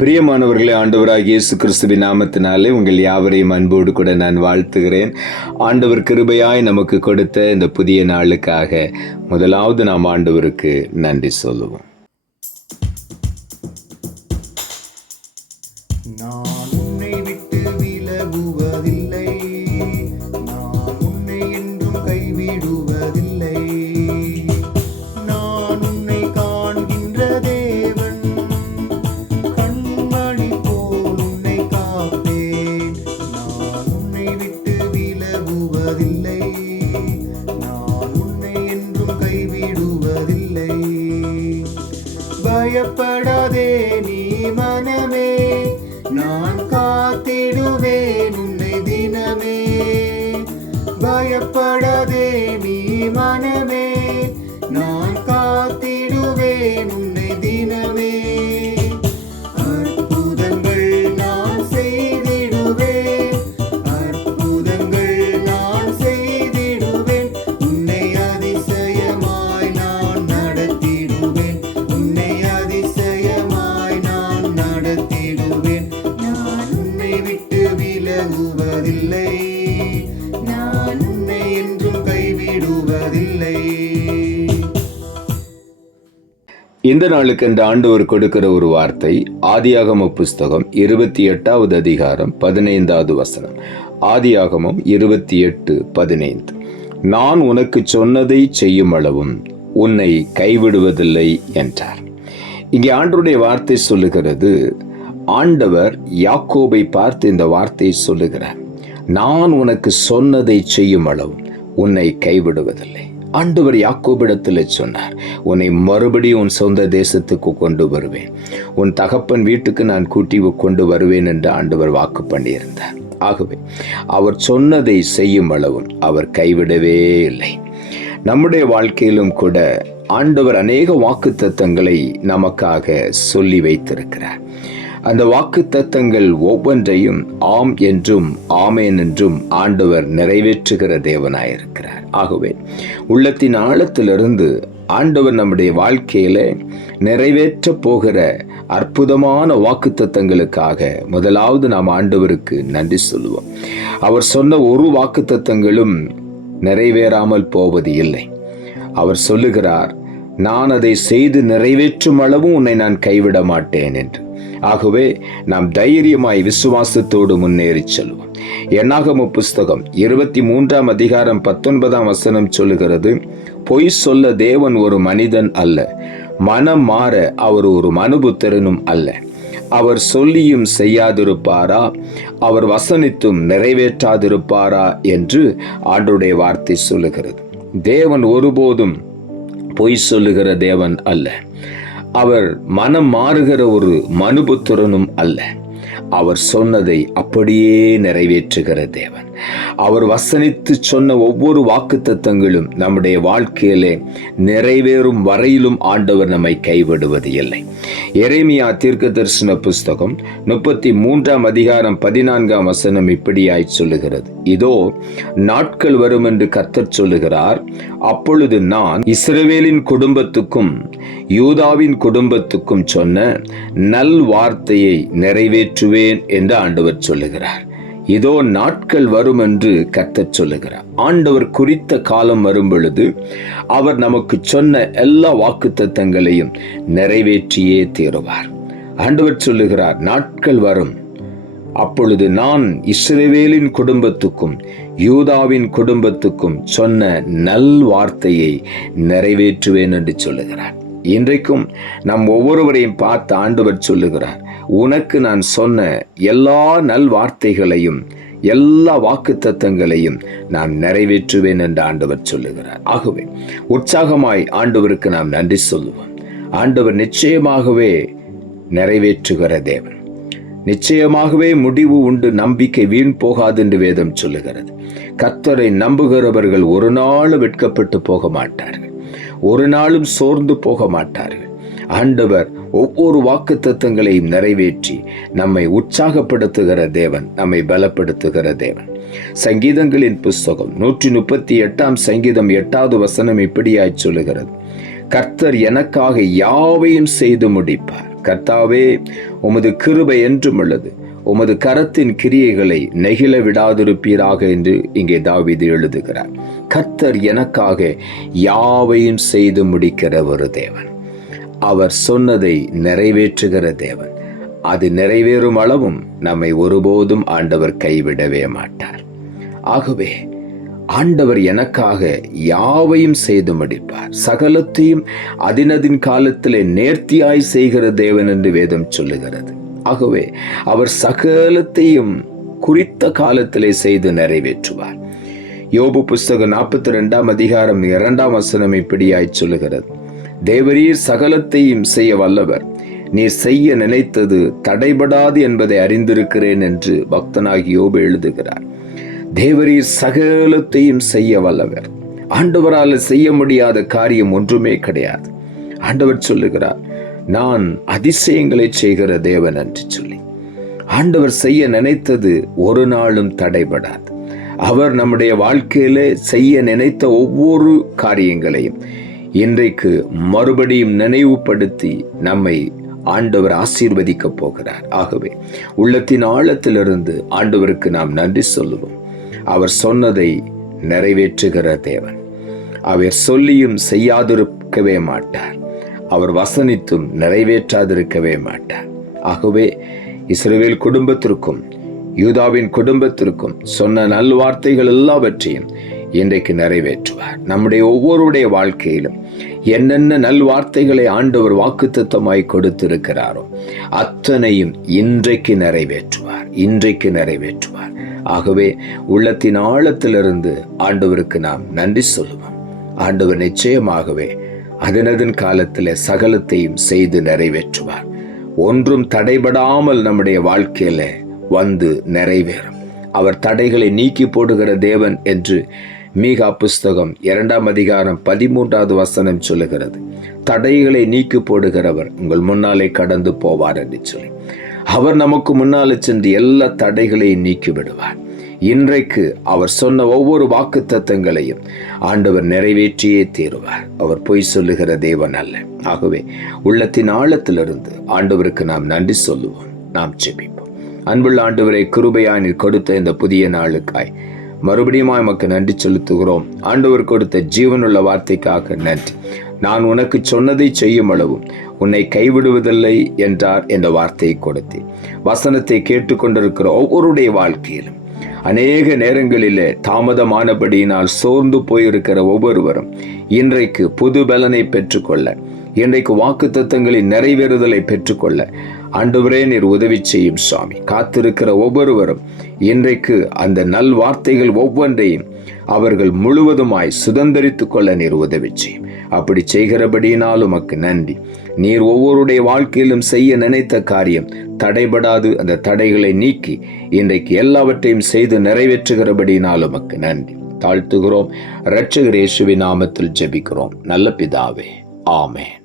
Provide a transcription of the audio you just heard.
பிரியமானவர்களே, ஆண்டவராகிய இயேசு கிறிஸ்துவின் நாமத்தினாலே உங்கள் யாவரையும் அன்போடு கூட நான் வாழ்த்துகிறேன். ஆண்டவர் கிருபையாய் நமக்கு கொடுத்த இந்த புதிய நாளுக்காக முதலாவது நாம் ஆண்டவருக்கு நன்றி சொல்லுவோம். நான் உன்னை விட்டு விலகுவதில்லை, நான் உன்னை என்றும் கைவிடுவதில்லை. நான் உன்னை காண்கின்ற தேவன், கண்மணி போல் உன்னை காப்பேன். நான் உன்னை விட்டு விலகுவதில்லை, நான் உன்னை என்றும் கைவிடுவதில்லை. பயப்படாதே நீ மனமே, நான் காத்திடுவேன் உன்னை தினமே. பயப்படாதே நீ மனமே, நான் காத்திடுவேன் உன்னை தினமே. அற்புதங்கள் நான் செய்திடுவேன், அற்புதங்கள் நான் செய்திடுவேன். உன்னை அதிசயமாய் நான் நடத்திடுவேன், உன்னை அதிசயமாய் நான் நடத்திடுவேன். நான் உன்னை விட்டு விலகுவதில்லை, நான் உன்னை என்றும் கைவிடுவதில்லை. இந்த நாளுக்கு இந்த ஆண்டவர் கொடுக்கிற ஒரு வார்த்தை ஆதியாகம புஸ்தகம் 28வது அதிகாரம் 15வது வசனம். ஆதியாகமம் 28:15. நான் உனக்கு சொன்னதை செய்யும் அளவும் உன்னை கைவிடுவதில்லை என்றார். இங்கே ஆண்டவருடைய வார்த்தை சொல்லுகிறது, ஆண்டவர் யாக்கோபை பார்த்து இந்த வார்த்தையை சொல்லுகிறார், நான் உனக்கு சொன்னதை செய்யும் அளவும் உன்னை கைவிடுவதில்லை. ஆண்டவர் யாக்கோபிடத்தில் சொன்னார், உன்னை மறுபடியும் உன் சொந்த தேசத்துக்கு கொண்டு வருவேன், உன் தகப்பன் வீட்டுக்கு நான் கூட்டி கொண்டு வருவேன் என்று ஆண்டவர் வாக்கு பண்ணியிருந்தார். ஆகவே அவர் சொன்னதை செய்யும் அளவும் அவர் கைவிடவே இல்லை. நம்முடைய வாழ்க்கையிலும் கூட ஆண்டவர் அநேக வாக்குத்தத்தங்களை நமக்காக சொல்லி வைத்திருக்கிறார். அந்த வாக்குத்தத்தங்கள் ஒவ்வொன்றையும் ஆம் என்றும் ஆமேன் என்றும் ஆண்டவர் நிறைவேற்றுகிற தேவனாயிருக்கிறார். ஆகவே உள்ளத்தின் ஆழத்திலிருந்து ஆண்டவர் நம்முடைய வாழ்க்கையில நிறைவேற்ற போகிற அற்புதமான வாக்குத்தத்தங்களுக்காக முதலாவது நாம் ஆண்டவருக்கு நன்றி சொல்லுவோம். அவர் சொன்ன ஒரு வாக்குத்தத்தங்களும் நிறைவேறாமல் போவது இல்லை. அவர் சொல்லுகிறார், நான் அதை செய்து நிறைவேற்றும் அளவும் உன்னை நான் கைவிட மாட்டேன் என்று. ஆகவே நாம் தைரியமாய் விசுவாசத்தோடு முன்னேறி செல்வோம். என்னாகம புஸ்தகம் 23ஆம் அதிகாரம் 19ஆம் வசனம் சொல்லுகிறது, பொய் சொல்ல தேவன் ஒரு மனிதன் அல்ல, மனம் மாற அவர் ஒரு மனுபுத்திரனும் அல்ல. அவர் சொல்லியும் செய்யாதிருப்பாரா, அவர் வசனித்தும் நிறைவேற்றாதிருப்பாரா என்று ஆண்டவருடைய வார்த்தை சொல்லுகிறது. தேவன் ஒருபோதும் பொய் சொல்லுகிற தேவன் அல்ல, அவர் மனம் மாறுகிற ஒரு மனுபுத்திரனும் அல்ல. அவர் சொன்னதை அப்படியே நிறைவேற்றுகிற தேவன். அவர் வசனித்து சொன்ன ஒவ்வொரு வாக்குத்தத்தங்களும் நம்முடைய வாழ்க்கையிலே நிறைவேறும் வரையிலும் ஆண்டவர் நம்மை கைவிடுவது இல்லை. எரேமியா தீர்க்கதரிசன புஸ்தகம் 33ஆம் அதிகாரம் 14ஆம் வசனம் இப்படியாய் சொல்லுகிறது, இதோ நாட்கள் வரும் என்று கர்த்தர் சொல்லுகிறார், அப்பொழுது நான் இஸ்ரவேலின் குடும்பத்துக்கும் யூதாவின் குடும்பத்துக்கும் சொன்ன நல் வார்த்தையை நிறைவேற்றுவேன் என்று ஆண்டவர் சொல்லுகிறார். இதோ நாட்கள் வரும் என்று கர்த்தர் சொல்லுகிறார். ஆண்டவர் குறித்த காலம் வரும் பொழுது அவர் நமக்கு சொன்ன எல்லா வாக்குத்தத்தங்களையும் நிறைவேற்றியே தீருவார். ஆண்டவர் சொல்லுகிறார், நாட்கள் வரும், அப்பொழுது நான் இஸ்ரவேலின் குடும்பத்துக்கும் யூதாவின் குடும்பத்துக்கும் சொன்ன நல் வார்த்தையை நிறைவேற்றுவேன் என்று சொல்லுகிறார். இன்றைக்கும் நம் ஒவ்வொருவரையும் பார்த்து ஆண்டவர் சொல்லுகிறார், உனக்கு நான் சொன்ன எல்லா நல் வார்த்தைகளையும் எல்லா வாக்குத்தத்தங்களையும் நான் நிறைவேற்றுவேன் என்று ஆண்டவர் சொல்லுகிறார். ஆகவே உற்சாகமாய் ஆண்டவருக்கு நாம் நன்றி சொல்லுவோம். ஆண்டவர் நிச்சயமாகவே நிறைவேற்றுகிற தேவன். நிச்சயமாகவே முடிவு உண்டு, நம்பிக்கை வீண் போகாது என்று வேதம் சொல்லுகிறது. கர்த்தரை நம்புகிறவர்கள் ஒரு நாளும் வெட்கப்பட்டு போக மாட்டார்கள், ஒரு நாளும் சோர்ந்து போக மாட்டார்கள். ஆண்டவர் ஒவ்வொரு வாக்குத்தத்தங்களையும் நிறைவேற்றி நம்மை உற்சாகப்படுத்துகிற தேவன், நம்மை பலப்படுத்துகிற தேவன். சங்கீதங்களின் புஸ்தகம் 138ஆம் சங்கீதம் 8வது வசனம் இப்படியாய் சொல்லுகிறது, கர்த்தர் எனக்காக யாவையும் செய்து முடிப்பார், கர்த்தாவே, உமது கிருபை என்றும் உள்ளது, உமது கரத்தின் கிரியைகளை நெகிழ விடாதிருப்பீராக என்று இங்கே தாவீது எழுதுகிறார். கர்த்தர் எனக்காக யாவையும் செய்து முடிக்கிற ஒரு தேவன். அவர் சொன்னதை நிறைவேற்றுகிற தேவன். அது நிறைவேறும் அளவும் நம்மை ஒருபோதும் ஆண்டவர் கைவிடவே மாட்டார். ஆகவே ஆண்டவர் எனக்காக யாவையும் செய்து முடிப்பார். சகலத்தையும் அதினதின் காலத்திலே நேர்த்தியாய் செய்கிற தேவன் என்று வேதம் சொல்லுகிறது. ஆகவே அவர் சகலத்தையும் குறித்த காலத்திலே செய்து நிறைவேற்றுவார். யோபு புஸ்தகம் 42 அதிகாரம் 2 இப்படியாய் சொல்லுகிறது, தேவரீர் சகலத்தையும் செய்ய வல்லவர், நீர் செய்ய நினைத்தது தடைபடாது என்பதை அறிந்திருக்கிறேன் என்று பக்தனாகி யோபு எழுதுகிறார். தேவரீர் சகலத்தையும் செய்ய வல்லவர். ஆண்டவரால் செய்ய முடியாத காரியம் ஒன்றுமே கிடையாது. ஆண்டவர் சொல்லுகிறார், நான் அதிசயங்களை செய்கிற தேவன் என்று சொல்லி. ஆண்டவர் செய்ய நினைத்தது ஒரு நாளும் தடைபடாது. அவர் நம்முடைய வாழ்க்கையிலே செய்ய நினைத்த ஒவ்வொரு காரியங்களையும் இன்றைக்கு மறுபடியும் நினைவுபடுத்தி நம்மை ஆண்டவர் ஆசீர்வதிக்க போகிறார். ஆகவே உள்ளத்தின் ஆழத்திலிருந்து ஆண்டவருக்கு நாம் நன்றி சொல்லுவோம். அவர் சொன்னதை நிறைவேற்றுகிற தேவன். அவர் சொல்லியும் செய்யாதிருக்கவே மாட்டார். அவர் வசனித்தும் நிறைவேற்றாதிருக்கவே மாட்டார். ஆகவே இஸ்ரவேல் குடும்பத்திற்கும் யூதாவின் குடும்பத்திற்கும் சொன்ன நல்வார்த்தைகள் எல்லாவற்றையும் இன்றைக்கு நிறைவேற்றுவார். நம்முடைய ஒவ்வொருடைய வாழ்க்கையிலும் என்னென்ன நல்வார்த்தைகளை ஆண்டவர் வாக்குத்தத்தமாய் கொடுத்திருக்கிறாரோ அத்தனையும் இன்றைக்கு நிறைவேற்றுவார். ஆகவே உள்ளத்தின் ஆழத்திலிருந்து ஆண்டவருக்கு நாம் நன்றி சொல்லுவோம். ஆண்டவர் நிச்சயமாகவே அதனதன் காலத்தில் சகலத்தையும் செய்து நிறைவேற்றுவார். ஒன்றும் தடைபடாமல் நம்முடைய வாழ்க்கையில வந்து நிறைவேறும். அவர் தடைகளை நீக்கி போடுகிற தேவன் என்று மீகா புஸ்தகம் 2 அதிகாரம் 13 சொல்லுகிறது. தடைகளை நீக்கி போடுகிறவர் உங்கள் முன்னாலே கடந்து போவார் என்று சொல்லி அவர் நமக்கு முன்னாலே சென்று எல்லா தடைகளையும் நீக்கி விடுவார். இன்றைக்கு அவர் சொன்ன ஒவ்வொரு வாக்குத்தத்தங்களையும் ஆண்டவர் நிறைவேற்றியே தீருவார். அவர் பொய் சொல்லுகிற தேவன் அல்ல. ஆகவே உள்ளத்தின் ஆழத்திலிருந்து ஆண்டவருக்கு நாம் நன்றி சொல்லுவோம். நாம் ஜெபிப்போம். அன்புள்ள ஆண்டவரை, கிருபையாய் நீர் கொடுத்த இந்த புதிய நாளுக்காய் மறுபடியும் எமக்கு நன்றி செலுத்துகிறோம். ஆண்டவர் கொடுத்த ஜீவனுள்ள வார்த்தைக்காக நன்றி. நான் உனக்கு சொன்னதை செய்யும் அளவும் உன்னை கைவிடுவதில்லை என்றார் என்ற வார்த்தையை கொடுத்தேன். வசனத்தை கேட்டுக்கொண்டிருக்கிற ஒவ்வொருடைய வாழ்க்கையிலும் அநேக நேரங்களிலே தாமதமானபடியினால் சோர்ந்து போயிருக்கிற ஒவ்வொருவரும் இன்றைக்கு புது பலனை பெற்றுக்கொள்ள, இன்றைக்கு வாக்குத்தத்தங்களின் நிறைவேறுதலை பெற்றுக்கொள்ள ஆண்டவரே நீர் உதவி செய்யும் சுவாமி. காத்திருக்கிற ஒவ்வொருவரும் இன்றைக்கு அந்த நல் வார்த்தைகள் ஒவ்வொன்றையும் அவர்கள் முழுவதுமாய் சுதந்திரித்துக் கொள்ள நீர் உதவி செய்யும். அப்படி செய்கிறபடியினால் உமக்கு நன்றி. நீர் ஒவ்வொருடைய வாழ்க்கையிலும் செய்ய நினைத்த காரியம் தடைபடாது. அந்த தடைகளை நீக்கி இன்றைக்கு எல்லாவற்றையும் செய்து நிறைவேற்றுகிறபடியினால் உமக்கு நன்றி. தாழ்த்துகிறோம். இரட்சகர் இயேசுவின் நாமத்தில் ஜெபிக்கிறோம் நல்ல பிதாவே, ஆமென்.